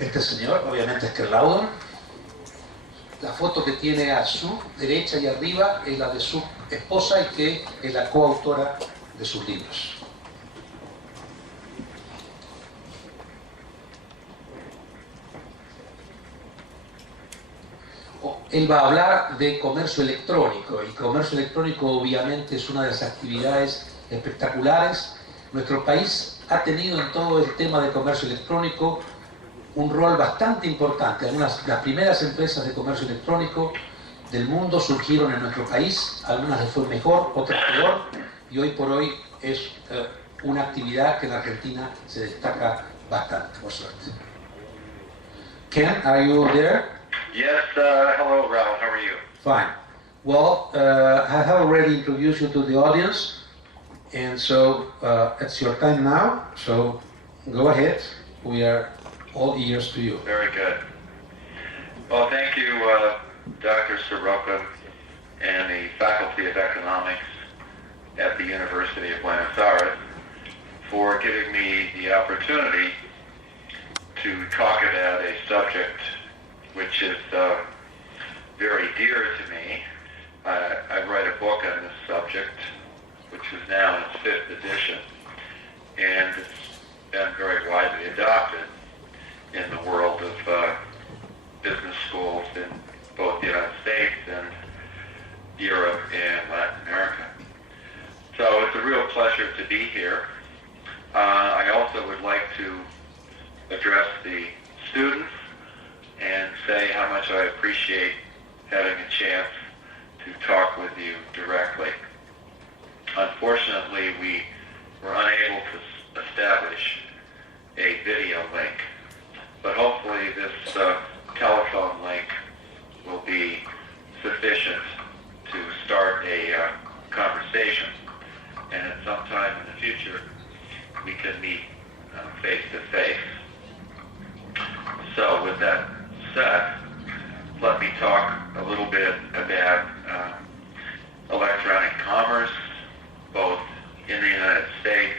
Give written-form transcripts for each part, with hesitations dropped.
Este señor, obviamente, es que Laudon. La foto que tiene a su derecha y arriba es la de su esposa y que es la coautora de sus libros. Él va a hablar de comercio electrónico. El comercio electrónico obviamente es una de las actividades espectaculares. Nuestro país ha tenido en todo el tema de comercio electrónico un rol bastante importante. Las primeras empresas de comercio electrónico del mundo surgieron en nuestro país, algunas les fue mejor, otras peor, y hoy por hoy es una actividad que en Argentina se destaca bastante, por suerte. Ken, are you there? Yes, hello Ralph, how are you? Fine. Well, I have already introduced you to the audience, and so it's your time now, so go ahead. We are all ears to you. Very good. Well, thank you, Dr. Soroka and the Faculty of Economics at the University of Buenos Aires for giving me the opportunity to talk about a subject which is very dear to me. I write a book on this subject, which is now in its 5th edition, and it's been very widely adopted in the world of business schools in both the United States and Europe and Latin America. So it's a real pleasure to be here. I also would like to address the students and say how much I appreciate having a chance to talk with you directly. Unfortunately, we were unable to establish a video link, but hopefully this telephone link will be sufficient to start a conversation, and at some time in the future we can meet face to face. So with that said, let me talk a little bit about electronic commerce, both in the United States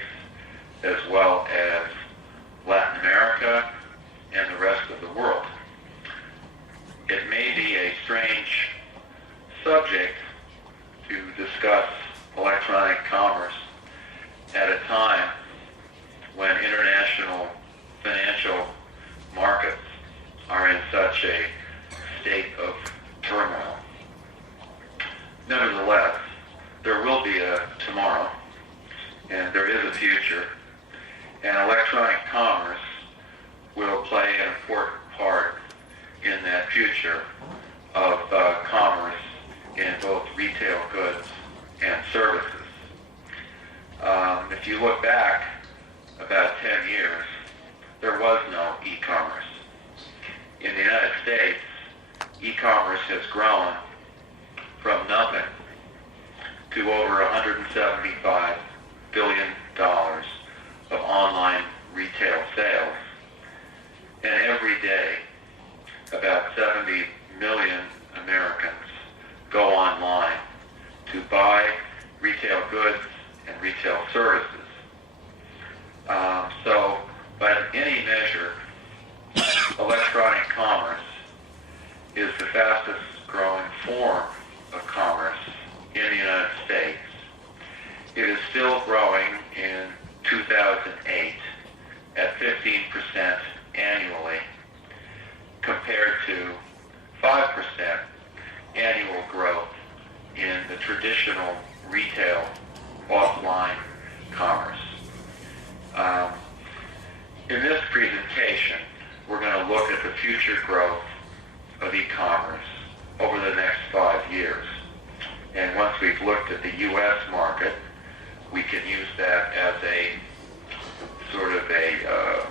as well as Latin America and the rest of the world. It may be a strange subject to discuss electronic commerce at a time when international financial markets are in such a state of turmoil. Nevertheless, there will be a tomorrow, and there is a future, and electronic commerce will play an important part in that future of commerce in both retail goods and services. If you look back about 10 years, there was no e-commerce. In the United States, e-commerce has grown from nothing to over $175 billion of online retail sales. And every day, about 70 million Americans go online to buy retail goods and retail services. So, by any measure, electronic commerce is the fastest growing form of commerce in the United States. It is still growing in 2008 at 15% annually, compared to 5% annual growth in the traditional retail offline commerce. In this presentation, we're going to look at the future growth of e-commerce over the next 5 years. And once we've looked at the U.S. market, we can use that as a sort of a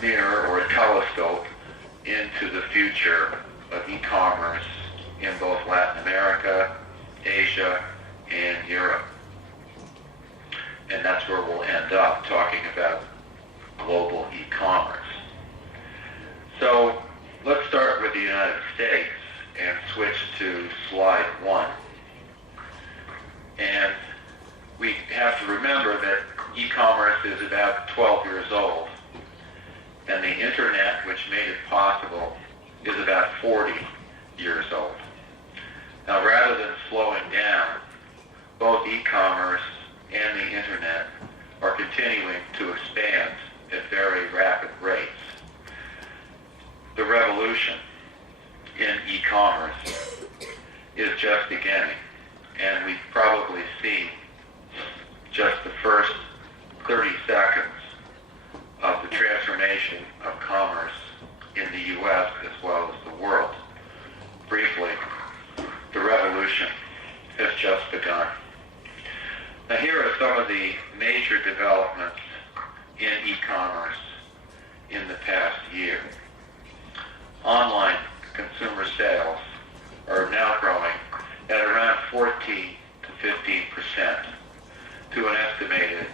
mirror or a telescope into the future of e-commerce in both Latin America, Asia, and Europe. And that's where we'll end up talking about global e-commerce. So let's start with the United States and switch to slide 1. And we have to remember that e-commerce is about 12 years old. and the internet, which made it possible, is about 40 years old. Now, rather than slowing down, both e-commerce and the internet are continuing to expand at very rapid rates. The revolution in e-commerce is just beginning, and we've probably seen just the first 30 seconds of the transformation of commerce in the U.S. as well as the world. Briefly, the revolution has just begun. Now, here are some of the major developments in e-commerce in the past year. Online consumer sales are now growing at around 14 to 15% to an estimated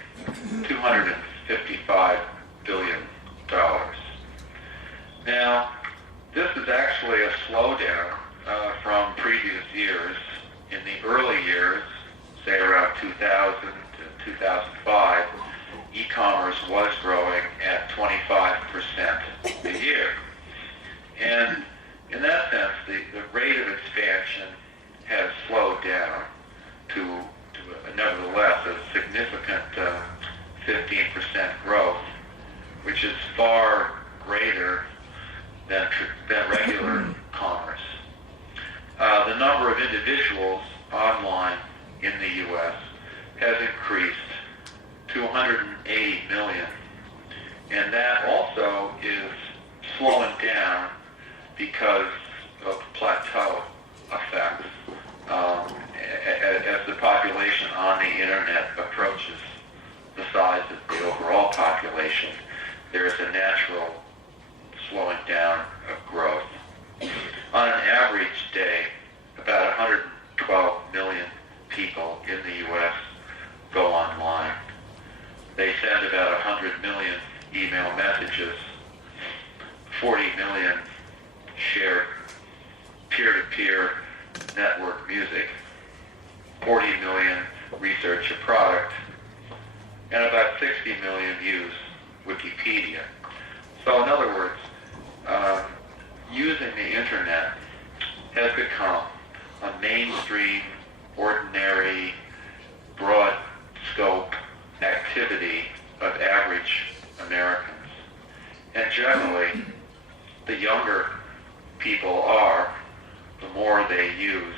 $255 billion. Now, this is actually a slowdown from previous years. In the early years, say around 2000 to 2005, e-commerce was growing at 25% a year. And in that sense, the rate of expansion has slowed down to nevertheless a significant 15% growth, which is far greater than regular commerce. The number of individuals online in the U.S. has increased to 180 million, and that also is slowing down because of plateau effects. As the population on the internet approaches the size of the overall population, there is a natural slowing down of growth. On an average day, about 112 million people in the U.S. go online. They send about 100 million email messages, 40 million share peer-to-peer network music, 40 million research a product, and about 60 million use Wikipedia. So in other words, using the internet has become a mainstream, ordinary, broad scope activity of average Americans. And generally, the younger people are, the more they use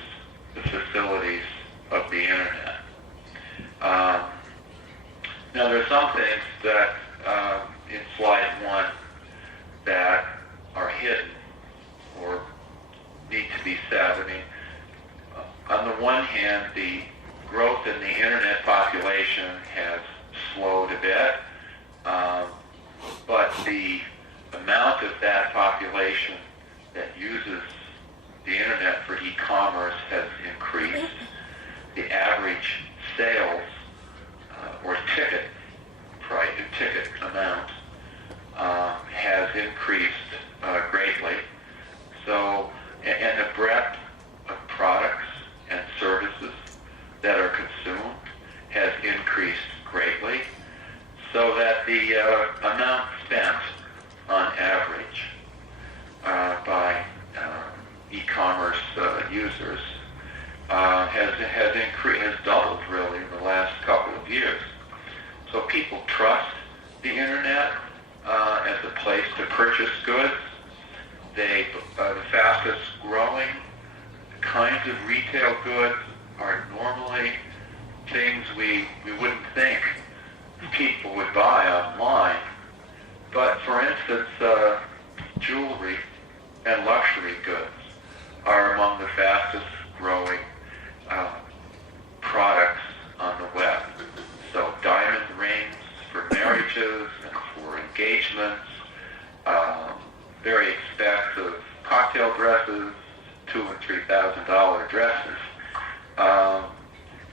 the facilities of the internet. Now, there's some things that in slide 1 that are hidden or need to be said. I mean, on the one hand, the growth in the internet population has slowed a bit, but the amount of that population that uses the internet for e-commerce has increased. The average sales or ticket price, ticket amount has increased greatly. So, and the breadth of products and services that are consumed has increased greatly, so that the amount spent on average by e-commerce users has doubled really in the last couple of years. So people trust the internet as a place to purchase goods. The fastest growing kinds of retail goods are normally things we wouldn't think people would buy online. But for instance, jewelry and luxury goods are among the fastest growing products on the web. So diamond rings for marriages and for engagements, very expensive cocktail dresses, $2,000 and $3,000 dresses.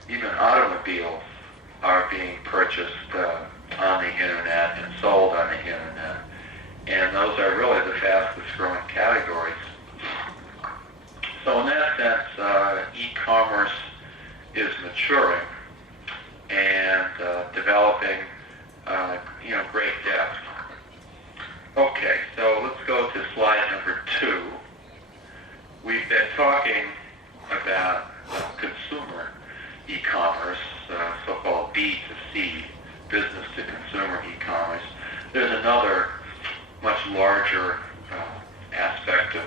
Even automobiles are being purchased on the internet and sold on the internet. And those are really the fastest growing categories. So in that sense, e-commerce is maturing and developing, great depth. Okay, so let's go to slide number 2. We've been talking about consumer e-commerce, so-called B2C, business to consumer e-commerce. There's another much larger aspect of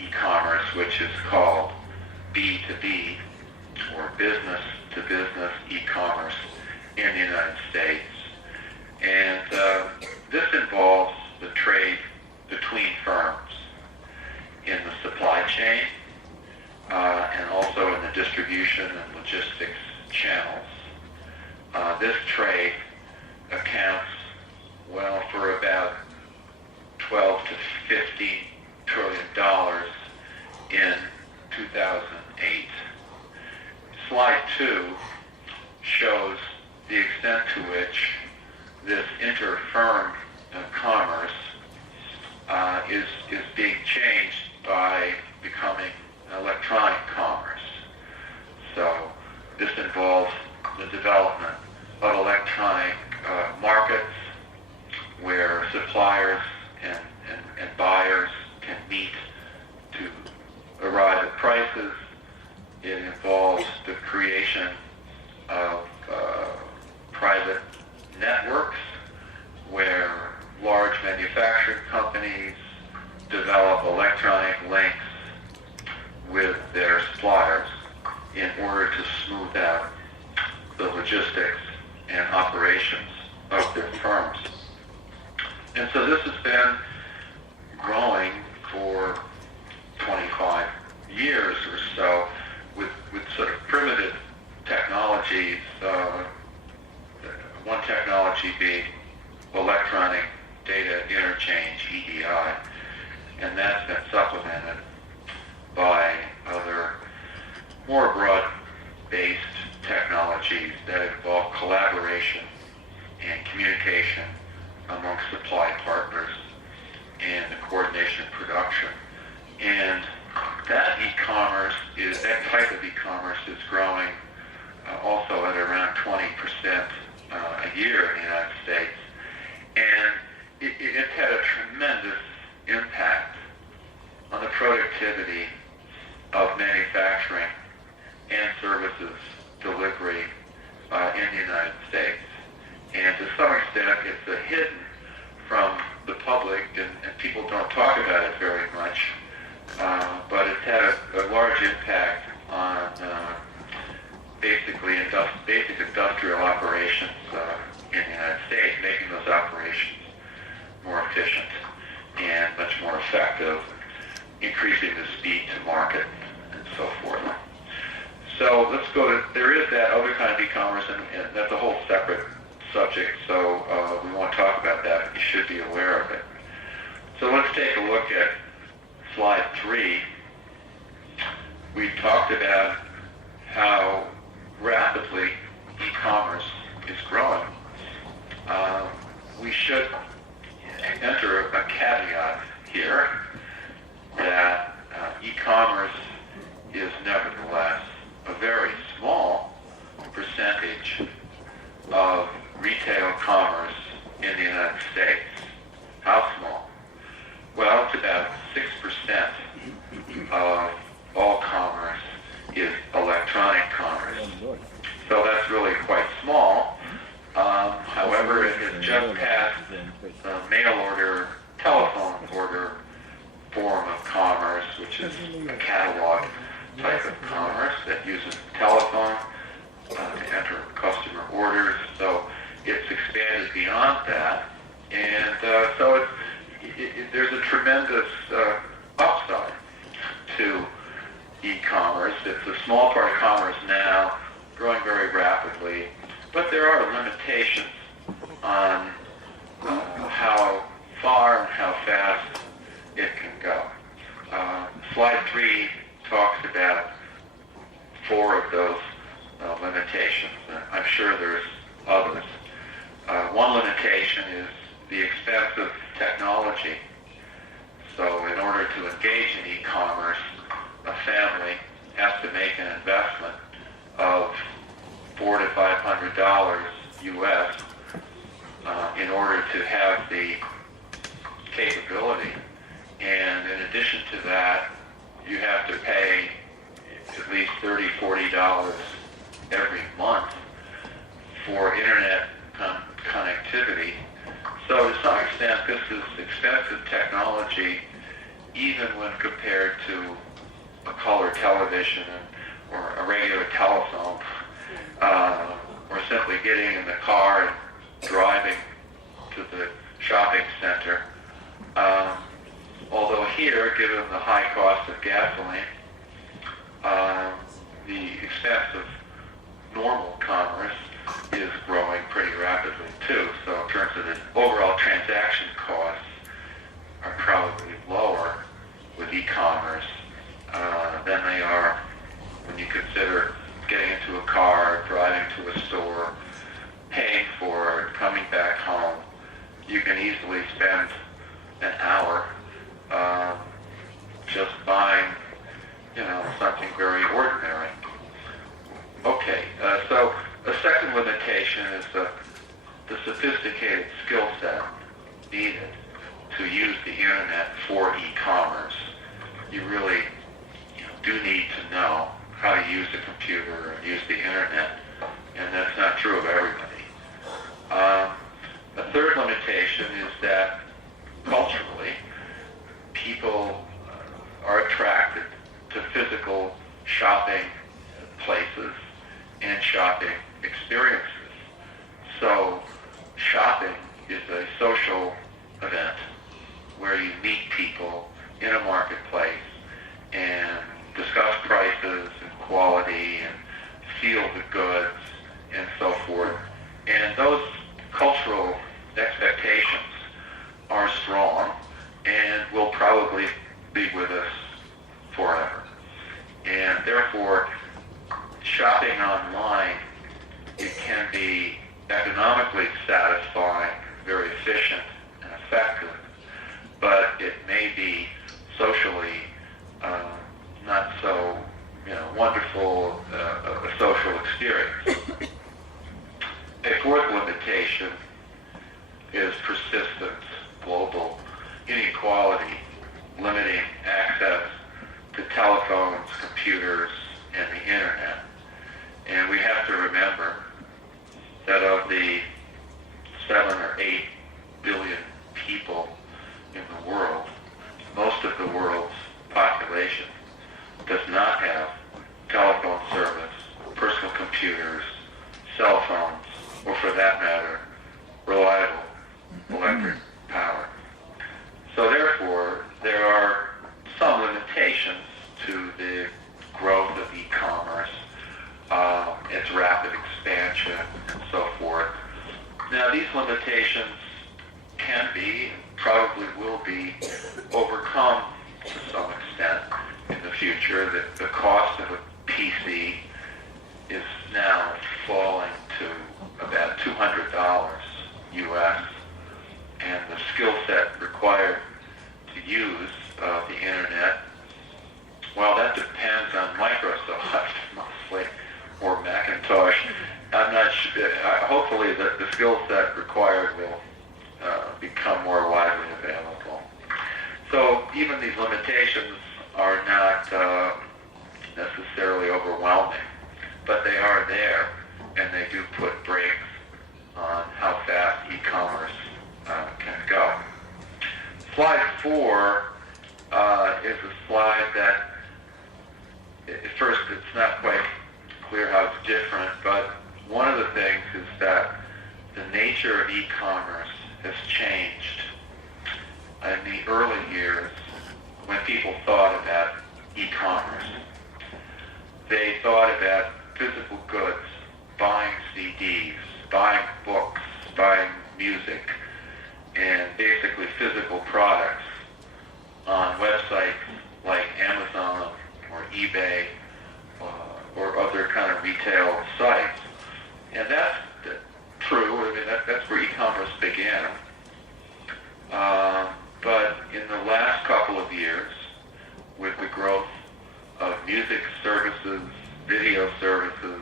e-commerce, which is called B2B, or business to business e-commerce in the United States. And this involves the trade between firms in the supply chain and also in the distribution and logistics channels. This trade accounts, well, for about $12 to $15 trillion in 2008. Slide 2 shows the extent to which this inter-firm commerce is being changed by becoming electronic commerce. So this involves the development of electronic markets where suppliers and buyers can meet to arrive at prices. It involves the creation of private networks where large manufacturing companies develop electronic links with their suppliers in order to smooth out the logistics and operations of their firms. And so this has been growing for 25 years or so with sort of primitive technologies, one technology being electronic data interchange, EDI, and that's been supplemented by other more broad-based technologies that involve collaboration and communication among supply partners and the coordination of production. And that type of e-commerce is growing also at around 20% a year in the United States. And it's had a tremendous impact on the productivity of manufacturing and services delivery in the United States. And to some extent, it's hidden from the public, and people don't talk about it very much, but it's had a large impact on basic industrial operations in the United States, making those operations more efficient and much more effective, increasing the speed to market, and so forth. So let's go to, there is that other kind of e-commerce, and that's a whole separate subject, so we won't talk about that, but you should be aware of it. So let's take a look at slide 3. We talked about how rapidly e-commerce is growing. We should enter a caveat here that e-commerce is nevertheless a very small percentage of retail commerce in the United States. How small? Well, it's about 6% of all commerce is electronic commerce. So that's really quite small. However, it has just passed the mail order, telephone order form of commerce, which is a catalog type of commerce that uses telephone to enter customer orders. So it's expanded beyond that. And so there's a tremendous upside to e-commerce. It's a small part of commerce now, growing very rapidly, but there are limitations on how far and how fast it can go. Slide 3 talks about 4 of those limitations. I'm sure there's others. One limitation is the expense of technology. So in order to engage in e-commerce, a family has to make an investment of $400 to $500 US in order to have the capability. And in addition to that, you have to pay at least $30, $40 every month for internet connectivity. So to some extent, this is expensive technology, even when compared to a color television or a regular telephone, or simply getting in the car and driving to the shopping center. Although here, given the high cost of gasoline, the expense of normal commerce is growing pretty rapidly too. So in terms of the overall transaction costs are probably lower with e-commerce than they are when you consider getting into a car, driving to a store, paying for it, coming back home. You can easily spend an hour just buying, something very ordinary. Okay, so a second limitation is the sophisticated skill set needed to use the internet for e-commerce. You really do need to know how to use a computer and use the internet, and that's not true of everybody. A third limitation is that culturally, people are attracted to physical shopping places and shopping experiences. So shopping is a social event where you meet people in a marketplace and discuss prices and quality and feel the goods and so forth. And those cultural expectations are strong and will probably be with us forever. And therefore, shopping online, it can be economically satisfying, very efficient and effective, but it may be socially not so wonderful a social experience. A fourth limitation is persistence, global inequality, limiting access to telephones, computers, and the internet. And we have to remember that of the 7 or 8 billion people in the world, most of the world's population does not have telephone service, personal computers, cell phones, or for that matter, reliable electric power. So therefore, there are some limitations to the growth of e-commerce, its rapid expansion, and so forth. Now, these limitations can be, probably will be, overcome to some extent in the future. The cost of a PC is now falling to about $200 US, and the skill set required to use the internet, well, that depends on Microsoft mostly, or Macintosh. I'm not sure. Hopefully the skill set required will become more widely available. So even these limitations are not necessarily overwhelming, but they are there, and they do put brakes on how fast e-commerce can go. Slide 4 is a slide that, at first, it's not quite clear how it's different, but one of the things is that the nature of e-commerce has changed. In the early years, when people thought about e-commerce, they thought about physical goods, buying CDs, buying books, buying music, and basically physical products on websites like Amazon or eBay or other kind of retail sites. And that's true. I mean, that's where e-commerce began. But in the last couple of years, with the growth of music services, video services,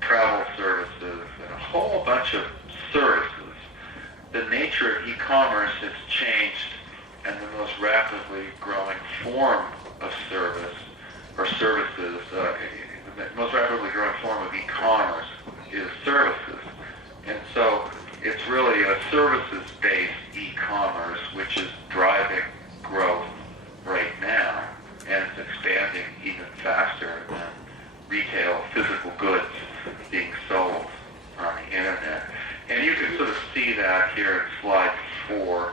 travel services, and a whole bunch of services, the nature of e-commerce has changed most rapidly growing form of service or services, the most rapidly growing form of e-commerce is services. And so it's really a services-based e-commerce which is driving growth right now, and it's expanding even faster than retail physical goods being sold on the internet. And you can sort of see that here in slide 4.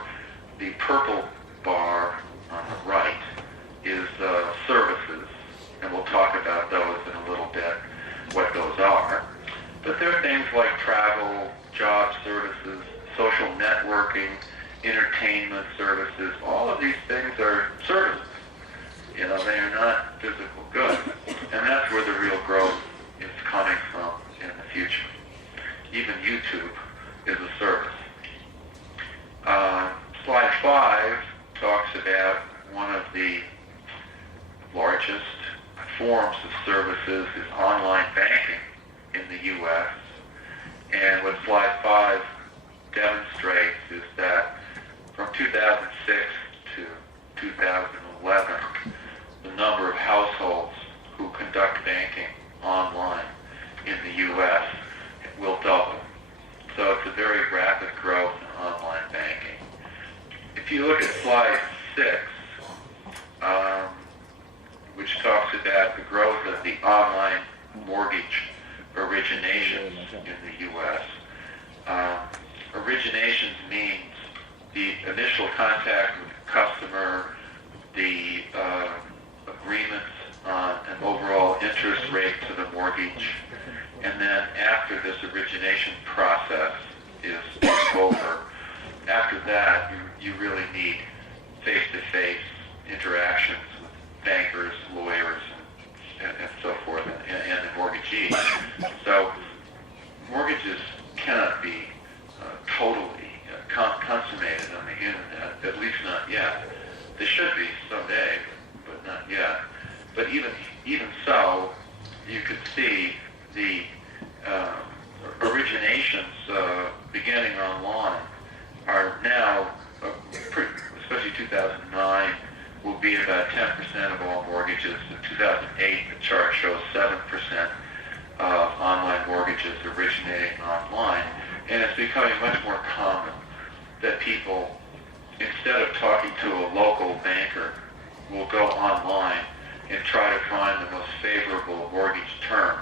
The purple bar on the right is services, and we'll talk about those in a little bit, what those are. But there are things like travel, job services, social networking, entertainment services. All of these things are services. You know, they are not physical goods. And that's where the real growth is coming from in the future. Even YouTube is a service. Slide 5 talks about one of the largest forms of services is online banking in the U.S. And what slide 5 demonstrates is that from 2006 to 2011, the number of households who conduct banking online in the U.S. will double. So it's a very rapid growth in online banking. If you look at slide 6, which talks about the growth of the online mortgage originations in the U.S., originations means the initial contact with the customer, the agreements on an overall interest rate to the mortgage, and then after this origination process is over, after that you really need face-to-face interactions with bankers, lawyers, and so forth, and the mortgagee. So mortgages cannot be totally consummated on the internet, at least not yet. They should be someday, but not yet. But even so, you could see the originations beginning online are now, especially 2009, will be about 10% of all mortgages. In 2008, the chart shows 7% of online mortgages originating online. And it's becoming much more common that people, instead of talking to a local banker, will go online and try to find the most favorable mortgage term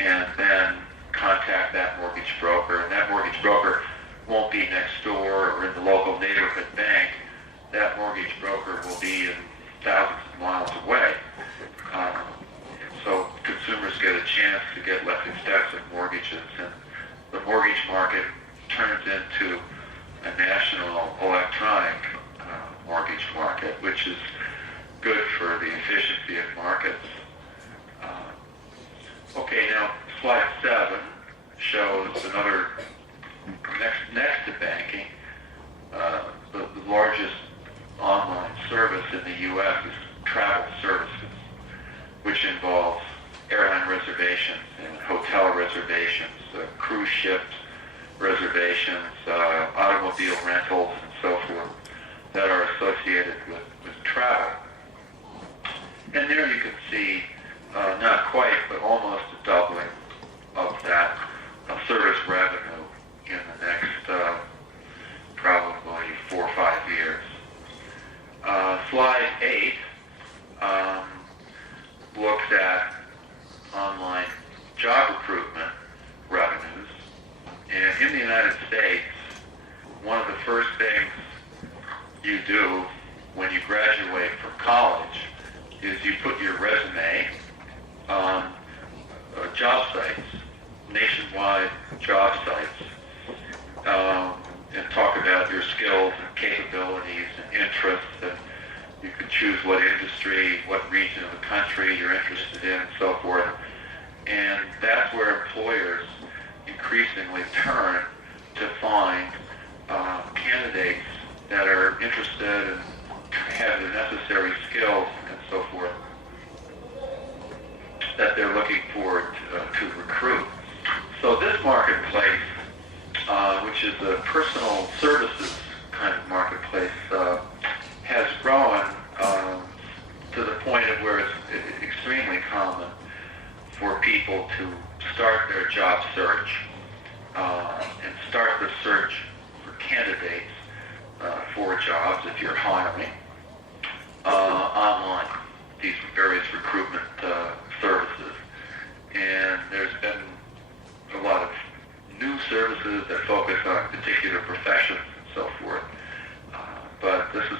and then contact that mortgage broker. And that mortgage broker won't be next door or in the local neighborhood bank. That mortgage broker will be in thousands of miles away. So consumers get a chance to get less expensive mortgages, and the mortgage market turns into a national electronic mortgage market, which is good for the efficiency of markets. Okay, now slide 7 shows another, next to banking, the largest online service in the U.S. is travel services, which involves airline reservations and hotel reservations, cruise ships reservations, automobile rentals, and so forth that are associated with travel. And there you can see, not quite, but almost a doubling of that service revenue in the next probably 4 or 5 years. Slide 8 looks at online job recruitment revenues. And in the United States, one of the first things you do when you graduate from college is you put your resume on job sites, nationwide job sites, and talk about your skills and capabilities and interests, and you can choose what industry, what region of the country you're interested in, and so forth. And that's where employers increasingly turn to find candidates that are interested and have the necessary skills and so forth that they're looking forward to recruit. So this marketplace, which is a personal services kind of marketplace, growing to the point of where it's extremely common for people to start their job search and start the search for candidates for jobs if you're hiring online, these various recruitment services. And there's been a lot of new services that focus on particular professions and so forth. But this is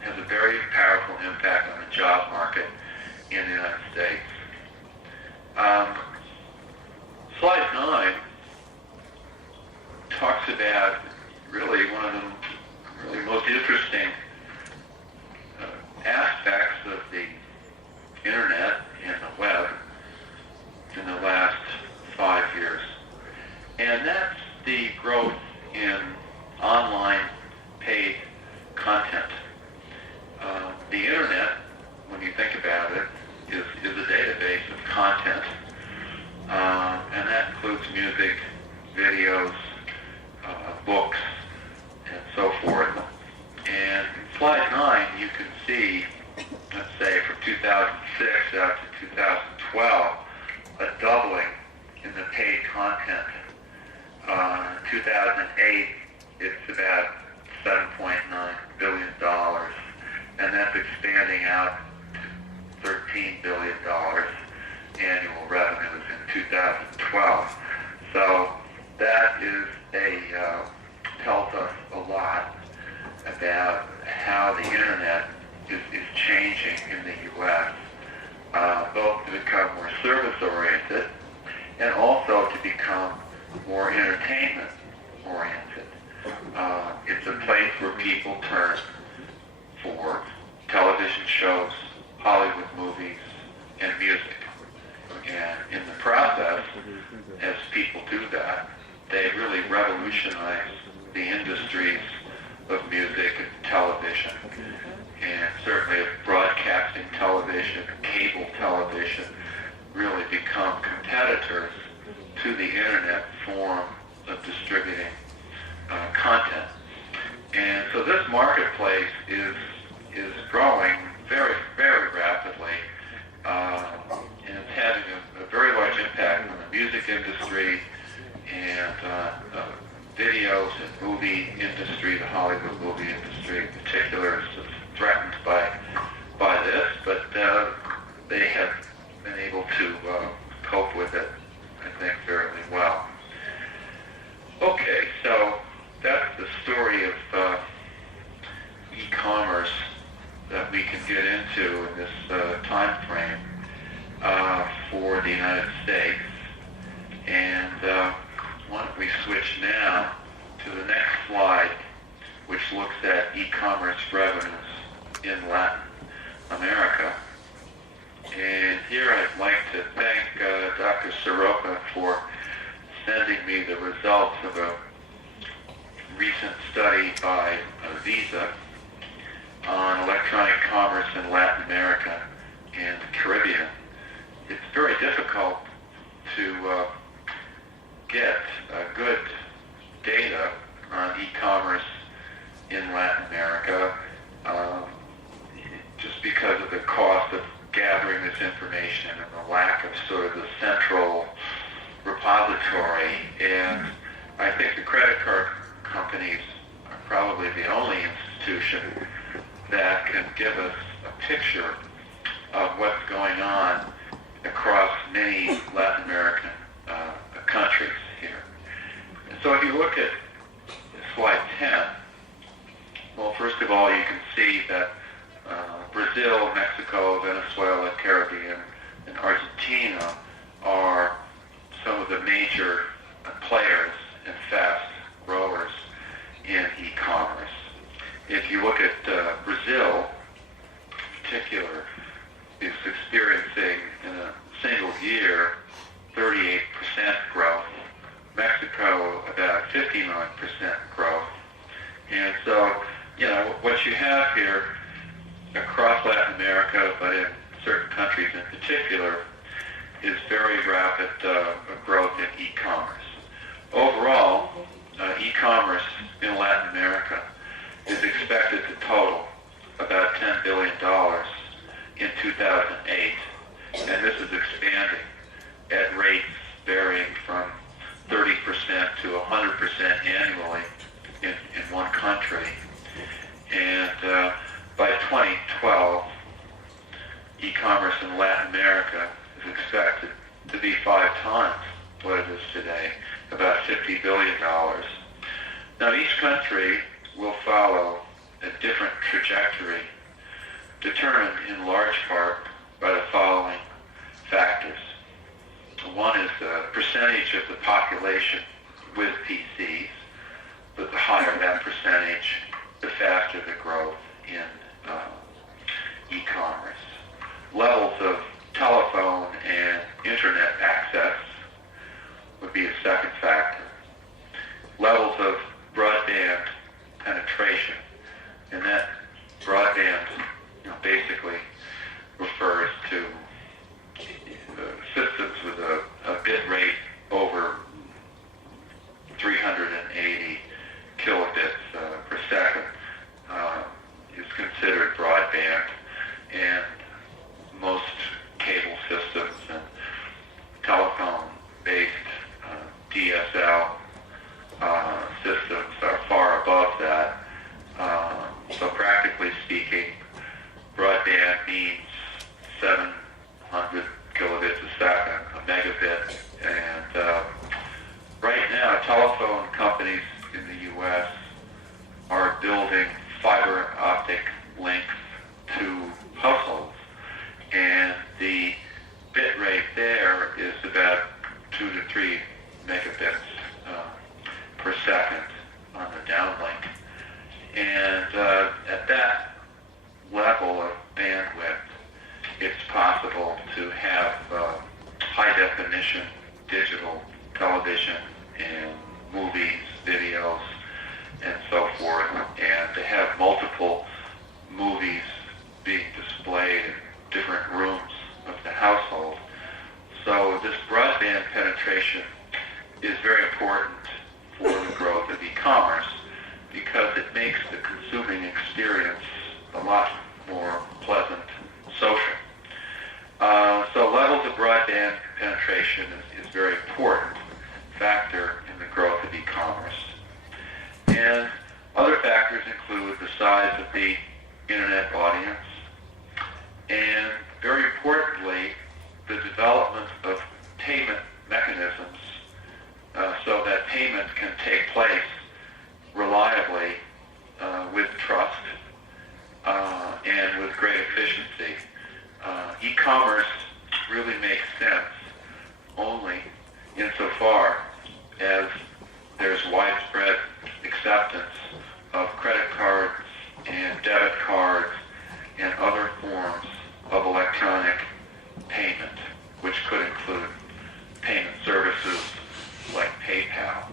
has a very powerful impact on the job market in the United States. Slide 9 talks about really one of the really most interesting aspects of the internet and the web in the last 5 years. And that's the growth in online paid content. The internet, when you think about it, is a database of content. And that includes music, videos, books, and so forth. And in slide 9, you can see, let's say from 2006 out to 2012, a doubling in the paid content. In 2008, it's about $7.9 billion, and that's expanding out to $13 billion annual revenues in 2012. So that is tells us a lot about how the internet is changing in the U.S., both to become more service-oriented and also to become more entertainment-oriented. It's a place where people turn for television shows, Hollywood movies, and music. And in the process, as people do that, they really revolutionize the industries of music and television. And certainly broadcasting television and cable television really become competitors to the internet form of distributing content. And so this marketplace is growing very, very rapidly, and it's having a very large impact on the music industry and videos and movie industry. The Hollywood movie industry in particular is threatened by this, but they have been able to cope with it, I think, fairly well. Okay, so that's the story of e-commerce that we can get into in this time frame for the United States. And why don't we switch now to the next slide, which looks at e-commerce revenues in Latin America. And here I'd like to thank Dr. Soroka for sending me the results of a recent study by Visa on electronic commerce in Latin America and the Caribbean. It's very difficult to get good data on e-commerce in Latin America just because of the cost of gathering this information and the lack of sort of the central repository. And I think the credit card companies are probably the only institution that can give us a picture of what's going on across many Latin American countries here. And so if you look at slide 10, well, first of all, you can see that Brazil, Mexico, Venezuela, Caribbean, and Argentina are some of the major players and fast growers in e-commerce. If you look at Brazil, in particular, is experiencing in a single year 38% growth. Mexico, about 59% growth. And so, what you have here across Latin America, but in certain countries in particular, is very rapid growth in e-commerce. Overall, e-commerce in Latin America is expected to total billion in 2008, and this is expanding at rates varying from 30% to 100% annually in one country. And by 2012, e-commerce in Latin America is expected to be 5 times what it is today, about $50 billion. Now, each country will follow a different trajectory, determined in large part by the following factors. One is the percentage of the population with PCs, but the higher that percentage, the faster the growth in e-commerce. Levels of telephone and internet access would be a second factor. Levels of broadband penetration, and that broadband basically refers to systems with a bit rate over 380 kilobits per second is considered broadband, and most cable systems and telephone-based DSL systems are far above that. So practically speaking, broadband means 700 kilobits a second, a megabit, and right now telephone companies in the U.S. are building fiber optic links to households, and the bit rate there is about 2 to 3 megabits per second on the downlink. And at that level of bandwidth, it's possible to have high-definition digital television and movies, videos, and so forth, and to have multiple movies being displayed in different rooms of the household. So this broadband penetration is very important for the growth of e-commerce because it makes the consuming experience a lot more pleasant, social. So levels of broadband penetration is a very important factor in the growth of e-commerce. And other factors include the size of the internet audience, and very importantly, the development of payment mechanisms so that payments can take place reliably with trust and with great efficiency. E-commerce really makes sense only insofar as there's widespread acceptance of credit cards and debit cards and other forms of electronic payment, which could include payment services like PayPal.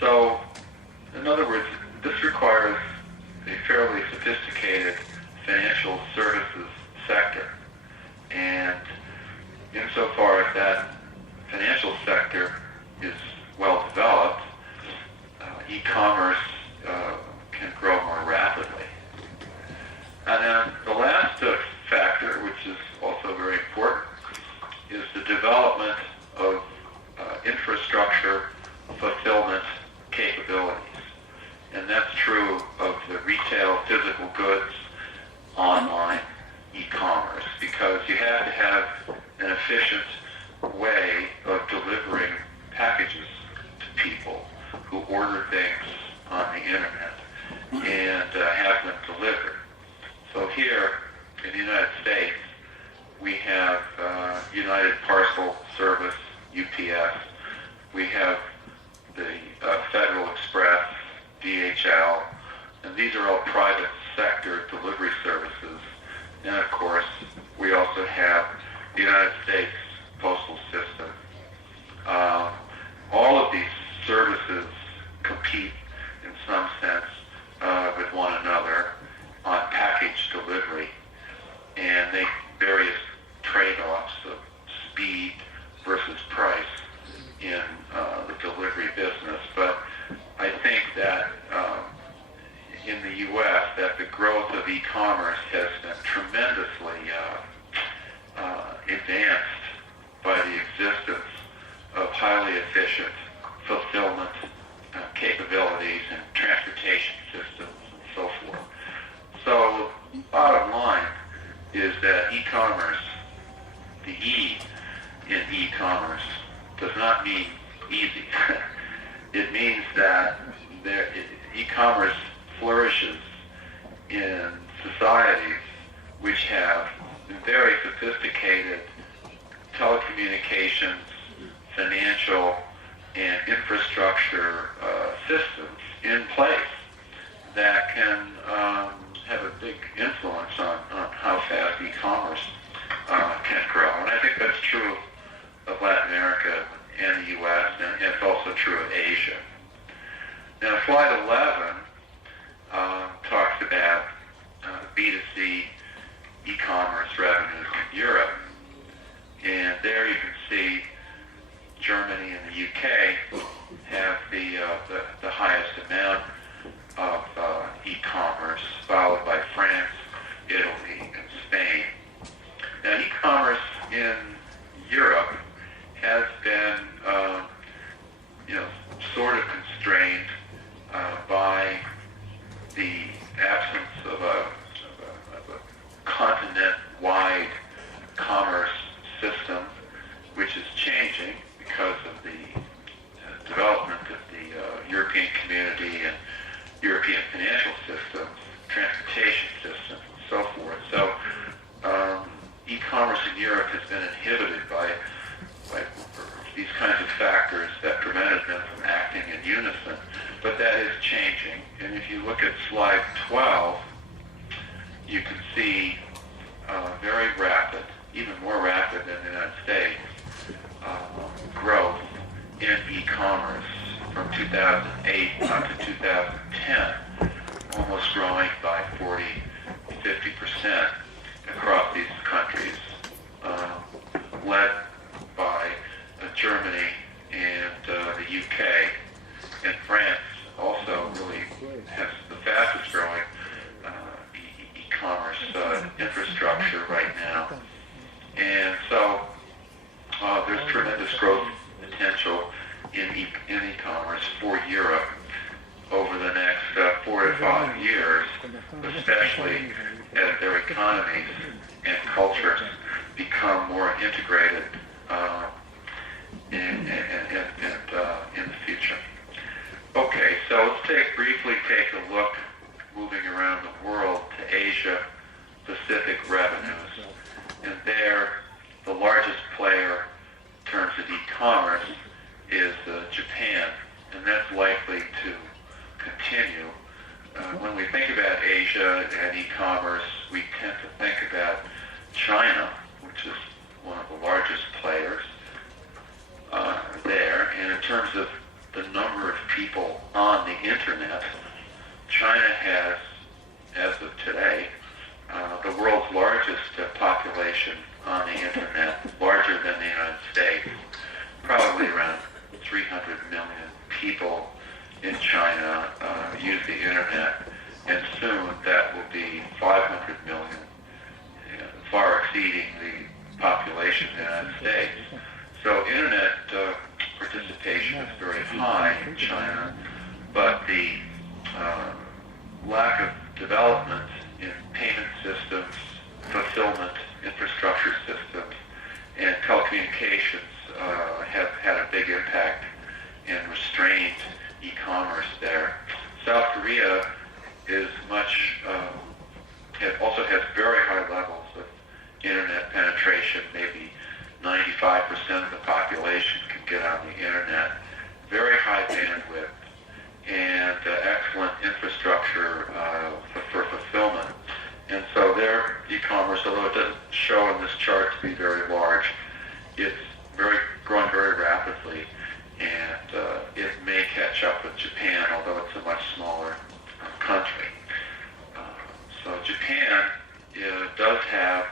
So, in other words, this requires a fairly sophisticated financial services sector. And insofar as that financial sector is well developed, e-commerce can grow more rapidly. And then the last factor, which is also very important, is the development of infrastructure fulfillment capabilities. And that's true of the retail physical goods online e-commerce, because you have to have an efficient way of delivering packages to people who order things on the internet and have them delivered. So here in the United States, we have United Parcel Service, UPS. We have the Federal Express, DHL, and these are all private sector delivery services. And of course, we also have the United States Postal System. All of these services compete in some sense with one another on package delivery, and make various trade-offs of speed versus price in the delivery business. But I think that in the U.S., that the growth of e-commerce has been tremendously advanced by the existence of highly efficient fulfillment capabilities and transportation systems and so forth. So, bottom line is that e-commerce, the E in e-commerce, does not mean easy. It means that e-commerce flourishes in societies which have very sophisticated telecommunications, financial, and infrastructure systems in place that can have a big influence on how fast e-commerce can grow. And I think that's true of Latin America and the U.S., and it's also true of Asia. Now, slide 11 talks about B2C e-commerce revenues in Europe. And there you can see Germany and the UK have the highest amount of e-commerce, followed by France, Italy, and Spain. Now, e-commerce in Europe has been, sort of constrained by the absence of a continent-wide commerce system, which is changing because of the development of the European community and European financial systems, transportation systems, and so forth. So e-commerce in Europe has been inhibited by these kinds of factors that prevented them from acting in unison. But that is changing. And if you look at slide 12, you can see very rapid, even more rapid than the United States, growth in e-commerce from 2008 to 2010, almost growing by 40-50% across these countries, led by Germany and the UK, and France also really has the fastest growing e-commerce infrastructure right now. And so there's tremendous growth potential in e-commerce for Europe over the next 4 to 5 years, especially as their economies and cultures become more integrated in the future. Okay, so let's briefly take a look, moving around the world, to Asia-Pacific revenues. And there, the largest player in terms of e-commerce is Japan, and that's likely to continue. When we think about Asia and e-commerce, we tend to think about China, which is one of the largest players there. And in terms of the number of people on the internet, China has, as of today, the world's largest population on the internet, larger than the United States, probably around 300 million people in China use the internet, and soon that will be 500 million, far exceeding the population of the United States. So internet participation is very high in China, but the lack of development in payment systems, fulfillment infrastructure systems, and telecommunications have had a big impact and restrained e-commerce there. South Korea is also has very high levels of internet penetration. Maybe 95% of the population can get on the internet. Very high bandwidth and excellent infrastructure for fulfillment. And so their e-commerce, although it doesn't show in this chart to be very large, it's growing very rapidly, and it may catch up with Japan, although it's a much smaller country. So Japan does have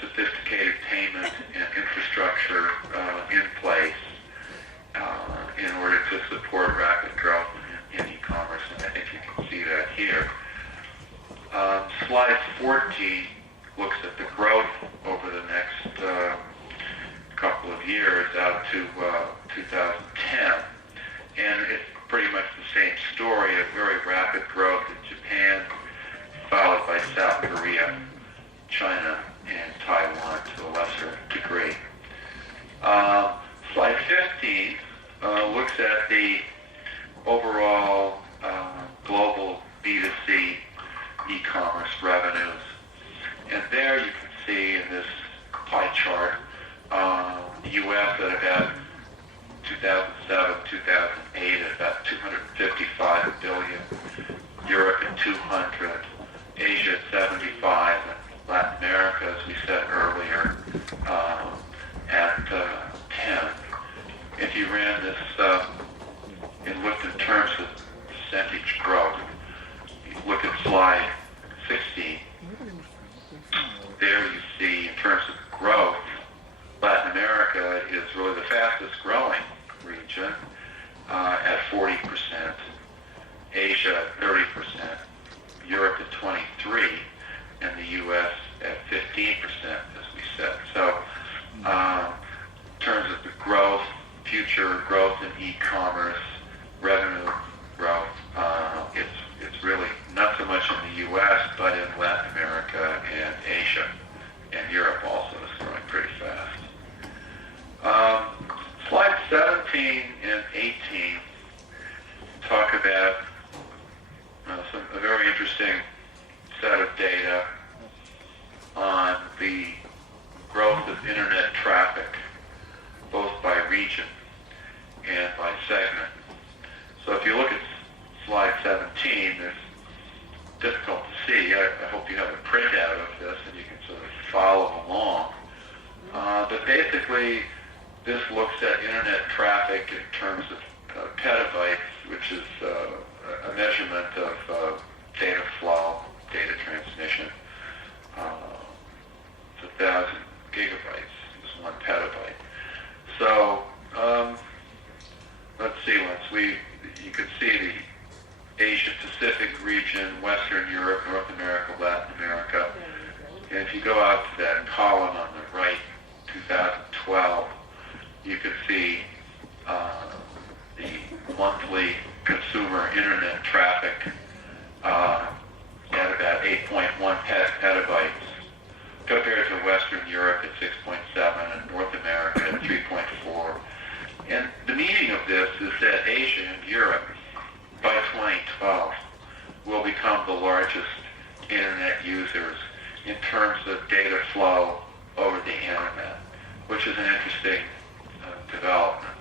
sophisticated payment and infrastructure in place in order to support rapid growth. in e-commerce, and I think you can see that here. Slide 14 looks at the growth over the next couple of years out to 2010, and it's pretty much the same story of very rapid growth in Japan, followed by South Korea, China, and Taiwan to a lesser degree. Slide 15 looks at the overall global B2C e-commerce revenues. And there you can see in this pie chart, the U.S. at about 2007, 2008 at about $255 billion, Europe at 200, Asia at 75, and Latin America, as we said earlier, at 10. If you ran this and looked in terms of percentage growth, you look at slide 16. There you see, in terms of growth, Latin America is really the fastest growing region at 40%, Asia at 30%, Europe at 23%, and the U.S. at 15%, as we said. So, in terms of the growth, future growth in e-commerce, revenue growth, it's really not so much in the U.S., but in Latin America and Asia, and Europe also is growing pretty fast. Slide 17 and 18 talk about a very interesting set of data on the growth of internet traffic, both by region and by segment. So if you look at slide 17, it's difficult to see. I hope you have a printout of this and you can sort of follow along. But basically, this looks at internet traffic in terms of petabytes, which is a measurement of data flow, data transmission. It's 1,000 gigabytes is 1 petabyte. So let's see. You could see the Asia Pacific region, Western Europe, North America, Latin America. And if you go out to that column on the right, 2012, you can see the monthly consumer internet traffic at about 8.1 petabytes, compared to Western Europe at 6.7 and North America at 3.4. And the meaning of this is that Asia and Europe, by 2012, will become the largest internet users in terms of data flow over the internet, which is an interesting development.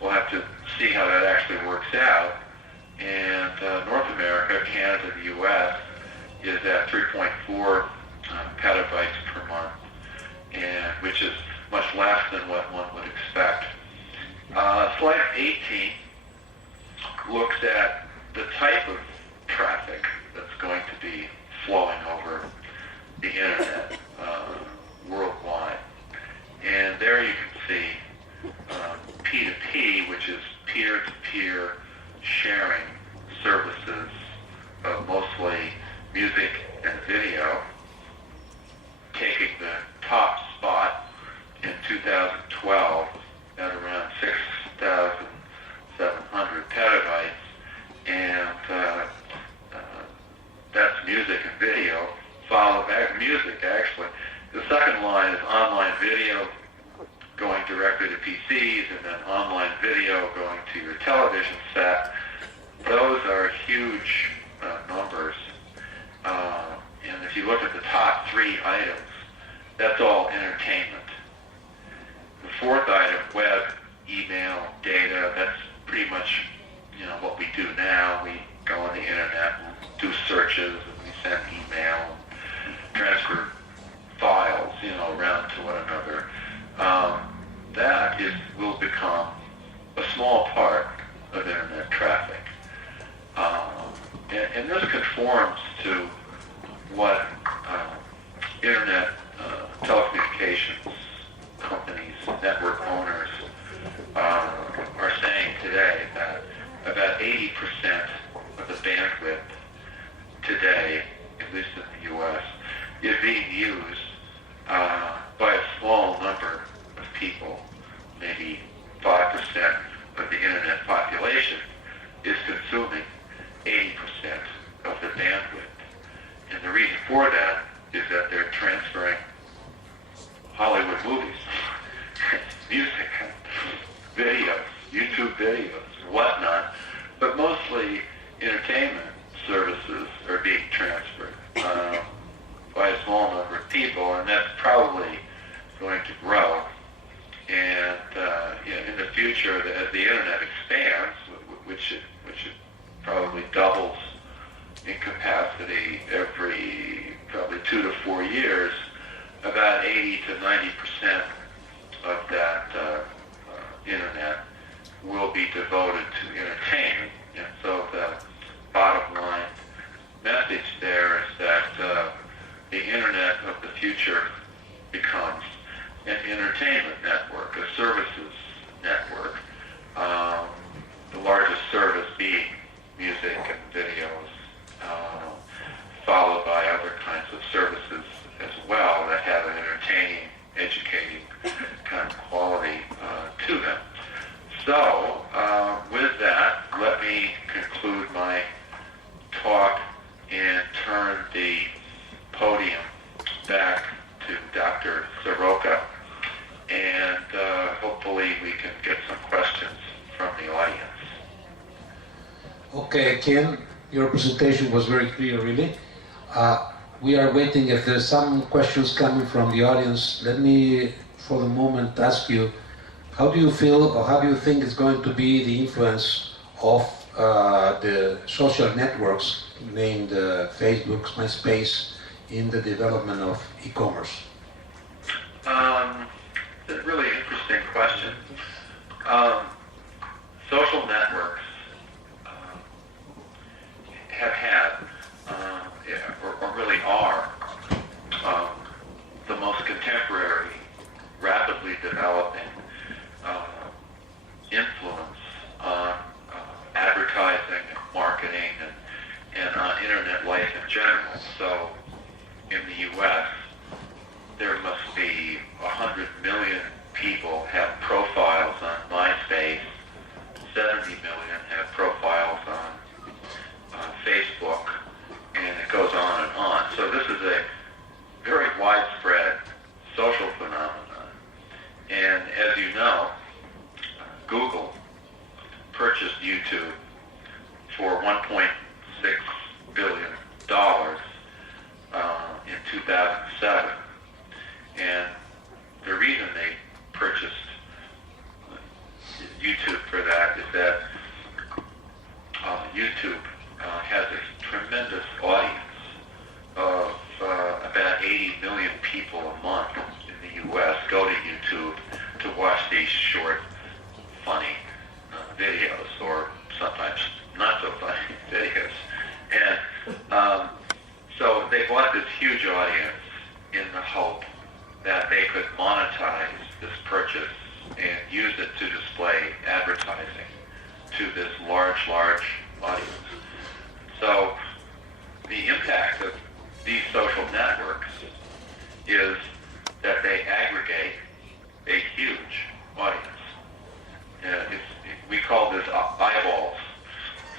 We'll have to see how that actually works out. And North America, Canada, the U.S. is at 3.4 petabytes per month, and which is much less than what one would expect. Slide 18 looks at the type of traffic that's going to be flowing over the internet worldwide. And there you can see P2P, which is peer-to-peer sharing services of mostly music and video, taking the top spot in 2012 at around 6,700 petabytes, and that's music and video, followed by music actually. The second line is online video going directly to PCs, and then online video going to your television set. Those are huge numbers. And if you look at the top 3 items, that's all entertainment. The fourth item, web, email, data, that's pretty much, what we do now. We go on the internet and do searches, and we send email, and transfer files, around to one another. That will become a small part of internet traffic. And this conforms to what internet telecommunications companies, network owners are saying today, that whatnot, but mostly entertainment services are being transferred by a small number of people, and that's probably going to grow. And in the future, as the internet expands, which it probably doubles in capacity every probably 2 to 4 years, about 80 to 90% of that internet will be devoted to entertainment. And so the bottom line message there is that the internet of the future becomes an entertainment network, a services network, the largest service being music and videos, followed by other kinds of services as well that have an entertaining, educating kind of quality to them. So, with that, let me conclude my talk and turn the podium back to Dr. Soroka, and hopefully we can get some questions from the audience. Okay, Ken, your presentation was very clear, really. We are waiting if there's some questions coming from the audience. Let me, for the moment, ask you, how do you feel, or how do you think is going to be the influence of the social networks, named Facebook, MySpace, in the development of e-commerce? It's a really interesting question. Social networks have had, or really are, the most contemporary, rapidly developing influence on advertising and marketing and on internet life in general. So in the U.S., there must be 100 million people have profiles on MySpace, 70 million have profiles on Facebook, and it goes on and on. So this is a very widespread social phenomenon. And as you know, Google purchased YouTube for $1.6 billion in 2007. And the reason they purchased YouTube for that is that YouTube has a tremendous audience of about 80 million people a month in the U.S. go to YouTube to watch these short, funny videos, or sometimes not so funny videos. And so they bought this huge audience in the hope that they could monetize this purchase and use it to display advertising to this large audience. So the impact of these social networks is that they aggregate a huge audience. We call this eyeballs.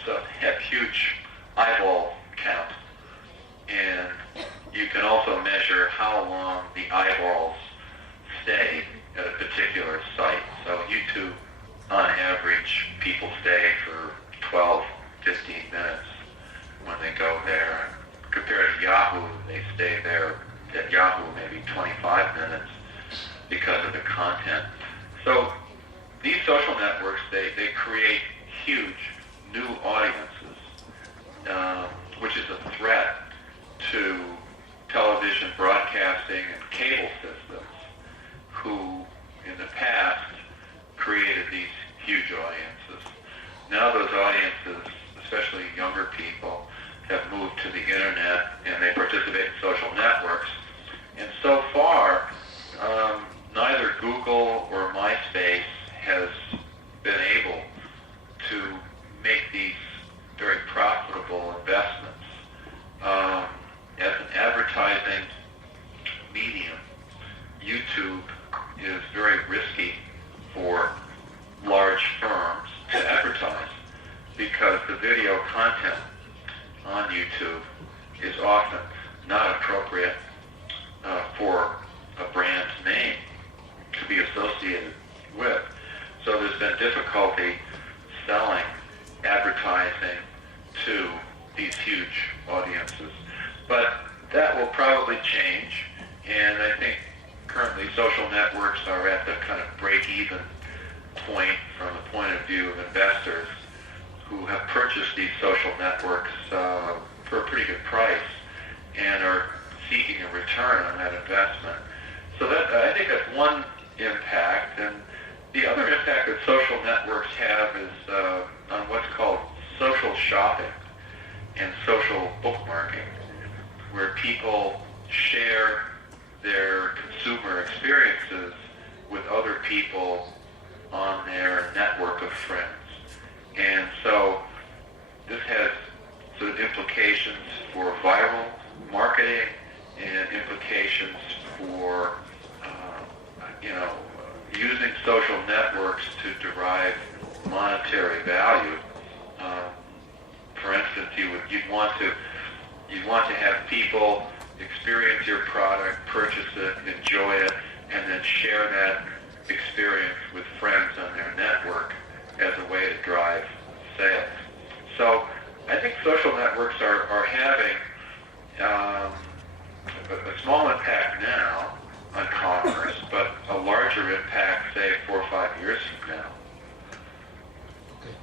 So they have huge eyeball count. And you can also measure how long the eyeballs stay at a particular site. So YouTube, on average, people stay for 12, 15 minutes when they go there. Compared to Yahoo, they stay there at Yahoo maybe 25 minutes because of the content. So these social networks, they create huge new audiences, which is a threat to television broadcasting and cable systems, who in the past created these huge audiences. Now those audiences, especially younger people, have moved to the internet and they participate in social networks. And so far, neither Google or MySpace has been able to make these very profitable investments. As an advertising medium, YouTube is very risky for large firms to advertise because the video content on YouTube is often not appropriate for a brand's name to be associated with. So there's been difficulty selling to these huge audiences. But that will probably change, and I think currently social networks are at the kind of break-even point from the point of view of investors who have purchased these social networks for a pretty good price and are seeking a return on that investment. So that I think that's one impact, and the other impact that social networks have is on what's called social shopping and social bookmarking, where people share their consumer experiences with other people on their network of friends. And so this has sort of implications for viral marketing and implications for using social networks to derive monetary value. For instance, you'd want to have people experience your product, purchase it, enjoy it, and then share that experience with friends on their network as a way to drive sales. So I think social networks are having a small impact now on commerce, but a larger impact, say, 4 or 5 years from now. Okay.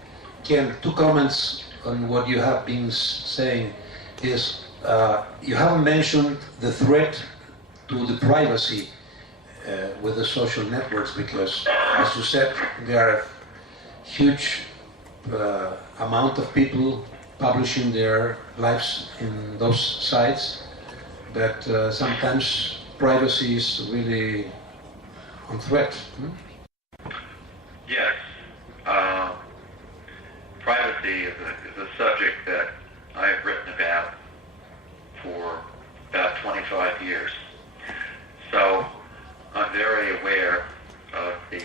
Ken, 2 comments on what you have been saying is you haven't mentioned the threat to the privacy with the social networks, because, as you said, there are huge amount of people publishing their lives in those sites, but sometimes privacy is really on threat. Yes. Privacy is a subject that I've written about for about 25 years. So I'm very aware of the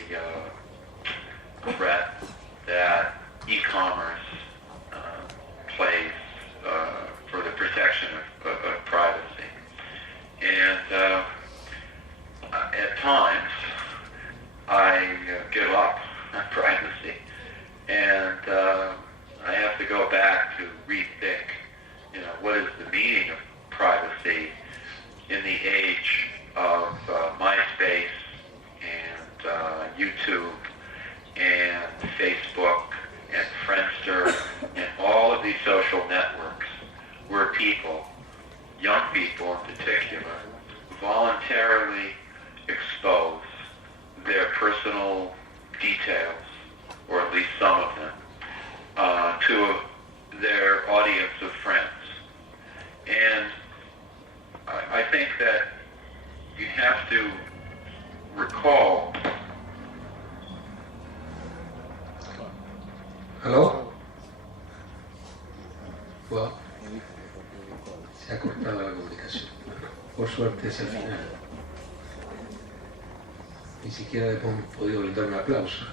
threat that e-commerce plays for the protection of privacy. And at times, I give up on privacy, and I have to go back to rethink, what is the meaning of privacy in the age of MySpace and YouTube and Facebook and Friendster and all of these social networks where people, young people in particular, voluntarily expose their personal details, or at least some of them, to their audience of friends. And I think that you have to recall. ¿Aló? Well, se ha cortado la comunicación. Por suerte es el final. Ni siquiera hemos podido brindar un aplauso.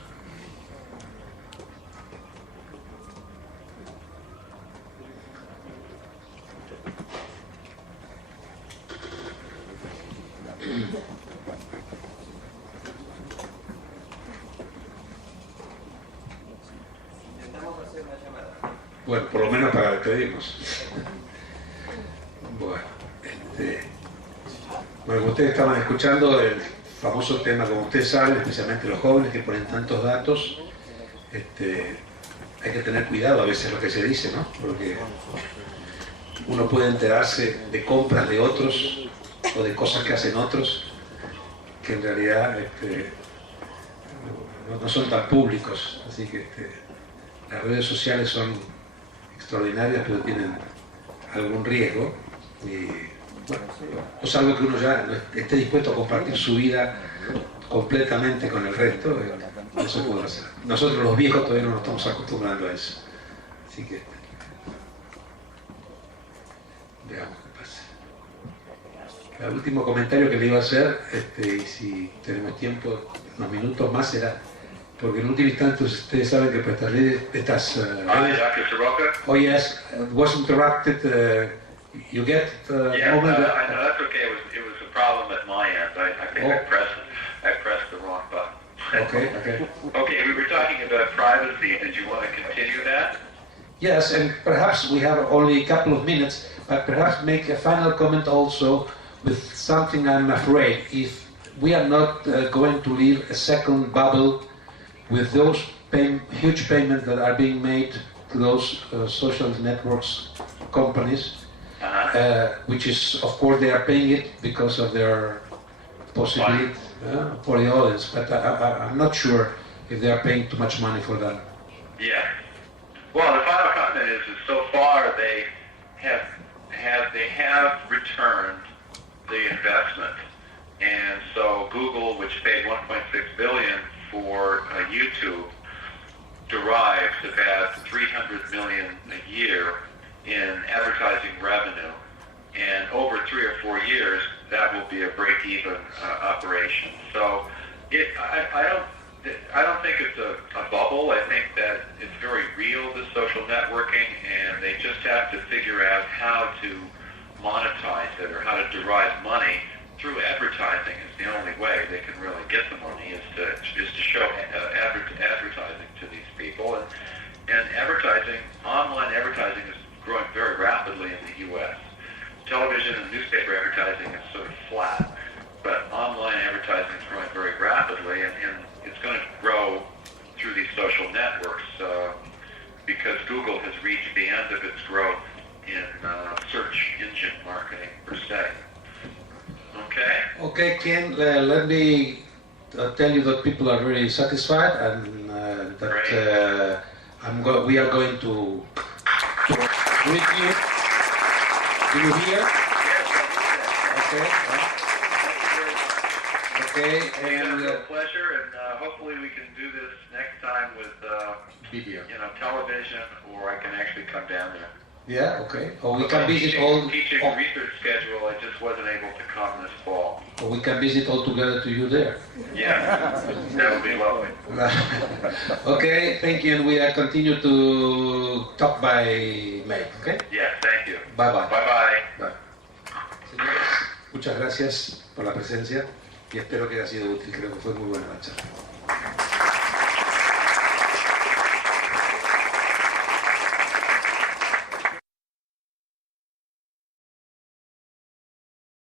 Bueno, por lo menos para despedirnos. Bueno, como ustedes estaban escuchando, el famoso tema, como ustedes saben, especialmente los jóvenes que ponen tantos datos, hay que tener cuidado a veces lo que se dice, ¿no? Porque uno puede enterarse de compras de otros o de cosas que hacen otros que en realidad no son tan públicos. Así que las redes sociales son extraordinarias, pero tienen algún riesgo. Y bueno, o es algo que uno ya esté dispuesto a compartir su vida completamente con el resto, no se puede hacer. Nosotros los viejos todavía no nos estamos acostumbrando a eso. Así que veamos qué pasa. El último comentario que le iba a hacer, y si tenemos tiempo, unos minutos más, será porque en último instante ustedes saben que para estas Dr. oh yes, it was interrupted. You get yeah, moment. I know that's okay. It was a problem at my end. I think I pressed the wrong button. Okay. Okay, we were talking about privacy. Did you want to continue that? Yes, and perhaps we have only a couple of minutes, but perhaps make a final comment also with something I'm afraid. If we are not going to leave a second bubble with those huge payments that are being made to those social networks companies, which is, of course, they are paying it because of their possibility for the audience, but I'm not sure if they are paying too much money for that. Yeah. Well, the final comment is so far they have returned the investment, and so Google, which paid 1.6 billion for YouTube, derives about 300 million a year in advertising revenue, and over 3 or 4 years that will be a break-even operation. So I don't think it's a bubble. I think that it's very real, this social networking, and they just have to figure out how to monetize it or how to derive money through advertising. Is the only way they can really get the money is to show advertising to these people. And advertising, online advertising is growing very rapidly in the U.S. Television and newspaper advertising is sort of flat, but online advertising is growing very rapidly, and it's going to grow through these social networks because Google has reached the end of its growth in search engine marketing per se. Okay? Okay, Ken, let me tell you that people are very satisfied and that we are going to greet you. Do you hear? Okay. Okay, and it's a pleasure, and hopefully we can do this next time with video, television, or I can actually come down there. Yeah, okay. Or we can visit all. Teaching research schedule, I just wasn't able to come this fall. Or we can visit all together to you there. Yeah, that would be lovely. Okay, thank you, and we continue to talk by mail. Okay. Yes, thank you. Bye bye. Bye bye. Bye. Señores, muchas gracias por la presencia y espero que haya sido útil. Creo que fue muy buena la charla.